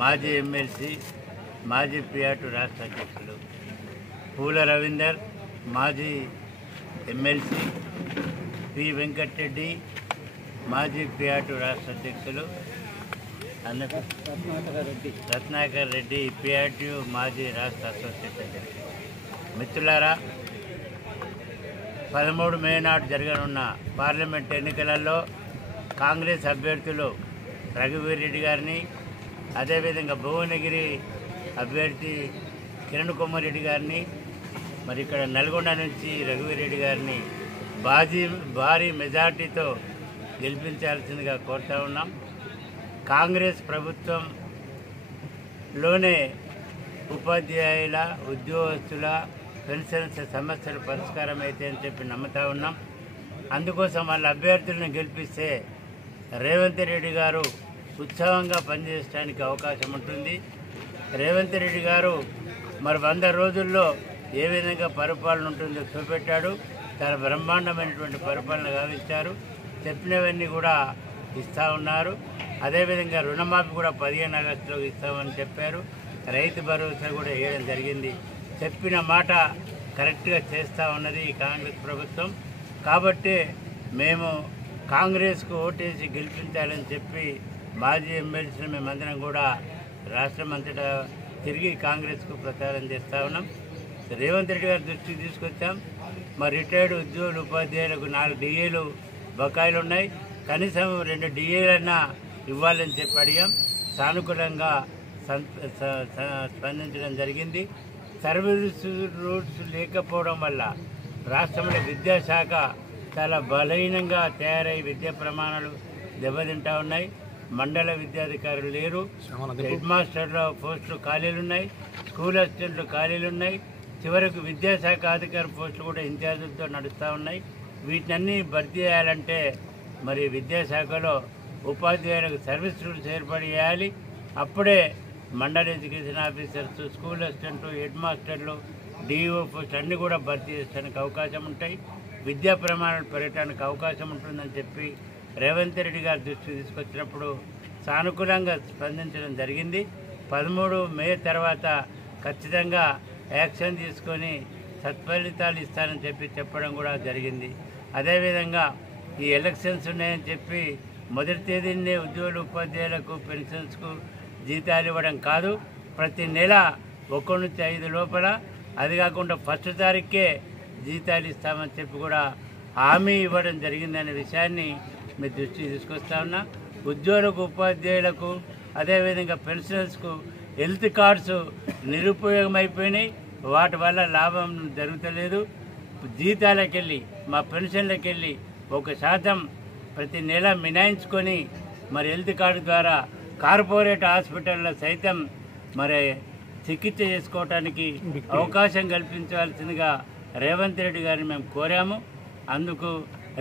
మాజీ ఎమ్మెల్సీ మాజీ పిఆర్టీ రాష్ట్ర అధ్యక్షులు పూల రవీందర్, మాజీ ఎమ్మెల్సీ పి వెంకటరెడ్డి, మాజీ పిఆర్టీ రాష్ట్ర అధ్యక్షులు రత్నాకర్ రెడ్డి, పిఆర్టీ మాజీ రాష్ట్ర అసోసియేట్ అధ్యక్షులు. మిత్రులారా, 13 మే నాడు జరగనున్న పార్లమెంట్ ఎన్నికలలో కాంగ్రెస్ అభ్యర్థులు రఘువీర్ గారిని, అదేవిధంగా భువనగిరి అభ్యర్థి కిరణ్ కుమార్ రెడ్డి గారిని, మరి ఇక్కడ నల్గొండ నుంచి రఘువీర్ గారిని భారీ మెజార్టీతో గెలిపించాల్సిందిగా కోరుతా ఉన్నాం. కాంగ్రెస్ ప్రభుత్వంలోనే ఉపాధ్యాయుల, ఉద్యోగస్తుల పెన్షన్స్ సమస్యలు పరిష్కారం అయితే అని చెప్పి నమ్ముతా ఉన్నాం. అందుకోసం వాళ్ళ అభ్యర్థులను గెలిపిస్తే రేవంత్ రెడ్డి గారు ఉత్సాహంగా పనిచేయడానికి అవకాశం ఉంటుంది. రేవంత్ రెడ్డి గారు మరి 100 రోజుల్లో ఏ విధంగా పరిపాలన ఉంటుందో చూపెట్టాడు. చాలా బ్రహ్మాండమైనటువంటి పరిపాలన గావించారు. చెప్పినవన్నీ కూడా ఇస్తూ ఉన్నారు. అదేవిధంగా రుణమాఫీ కూడా 15 ఆగస్టులో ఇస్తామని చెప్పారు. రైతు భరోసా కూడా వేయడం జరిగింది. చెప్పిన మాట కరెక్ట్గా చేస్తూ ఉన్నది ఈ కాంగ్రెస్ ప్రభుత్వం. కాబట్టి మేము కాంగ్రెస్కు ఓటేసి గెలిపించాలని చెప్పి మాజీ ఎమ్మెల్సీలు మేమందరం కూడా రాష్ట్రం అంతటా తిరిగి కాంగ్రెస్కు ప్రచారం చేస్తూ ఉన్నాం. రేవంత్ రెడ్డి గారి దృష్టికి తీసుకొచ్చాం. మరి రిటైర్డ్ ఉద్యోగులు, ఉపాధ్యాయులకు 4 డిఏలు బకాయిలు ఉన్నాయి. కనీసం 2 డిఏలన్నా ఇవ్వాలని చెప్పి అడిగాం. సానుకూలంగా స్పందించడం జరిగింది. సర్వీస్ రూట్స్ లేకపోవడం వల్ల రాష్ట్రంలో విద్యాశాఖ చాలా బలహీనంగా తయారై విద్యా ప్రమాణాలు దెబ్బతింటా ఉన్నాయి. మండల విద్యాధికారులు లేరు. హెడ్ మాస్టర్ల పోస్టులు ఖాళీలు ఉన్నాయి. స్కూల్ అసిస్టెంట్లు ఖాళీలు ఉన్నాయి. చివరకు విద్యాశాఖ అధికారి పోస్టులు కూడా ఇన్ఛార్జీలతో నడుస్తూ ఉన్నాయి. వీటినన్నీ భర్తీ చేయాలంటే మరి విద్యాశాఖలో ఉపాధ్యాయులకు సర్వీస్ రూల్స్ ఏర్పాటు చేయాలి. అప్పుడే మండల ఎడ్యుకేషన్ ఆఫీసర్స్, స్కూల్ అసిస్టెంట్లు, హెడ్ మాస్టర్లు, డిఓ పోస్టులు అన్నీ కూడా భర్తీ చేయడానికి అవకాశం ఉంటాయి. విద్యా ప్రమాణాలు పెరగడానికి అవకాశం ఉంటుందని చెప్పి రేవంత్ రెడ్డి గారి దృష్టికి తీసుకొచ్చినప్పుడు సానుకూలంగా స్పందించడం జరిగింది. 13 మే తర్వాత ఖచ్చితంగా యాక్షన్ తీసుకొని సత్ఫలితాలు ఇస్తానని చెప్పడం కూడా జరిగింది. అదేవిధంగా ఈ ఎలక్షన్స్ ఉన్నాయని చెప్పి మొదటి తేదీనే ఉద్యోగులు, ఉపాధ్యాయులకు పెన్షన్స్కు జీతాలు ఇవ్వడం కాదు, ప్రతి నెల 1 నుంచి 5 లోపల, అది కాకుండా 1st తారీఖుకే జీతాలు ఇస్తామని చెప్పి కూడా హామీ ఇవ్వడం జరిగిందనే విషయాన్ని మీ దృష్టికి తీసుకొస్తా ఉన్నా. ఉద్యోగులకు, ఉపాధ్యాయులకు, అదేవిధంగా పెన్షనర్స్కు హెల్త్ కార్డ్స్ నిరుపయోగమైపోయినాయి. వాటి వల్ల లాభం జరుగుతలేదు. జీతాలకెళ్ళి, మా పెన్షన్లకెళ్ళి 1% ప్రతి నెల మినాయించుకొని మరి హెల్త్ కార్డు ద్వారా కార్పొరేట్ హాస్పిటల్లో సైతం మరి చికిత్స చేసుకోవటానికి అవకాశం కల్పించాల్సిందిగా రేవంత్ రెడ్డి గారిని మేము కోరాము. అందుకు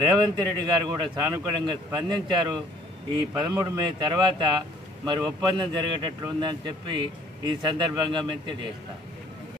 రేవంత్ రెడ్డి గారు కూడా సానుకూలంగా స్పందించారు. ఈ 13 మే తర్వాత మరి ఒప్పందం జరిగేటట్లు ఉందని చెప్పి ఈ సందర్భంగా మేము తెలియజేస్తాం.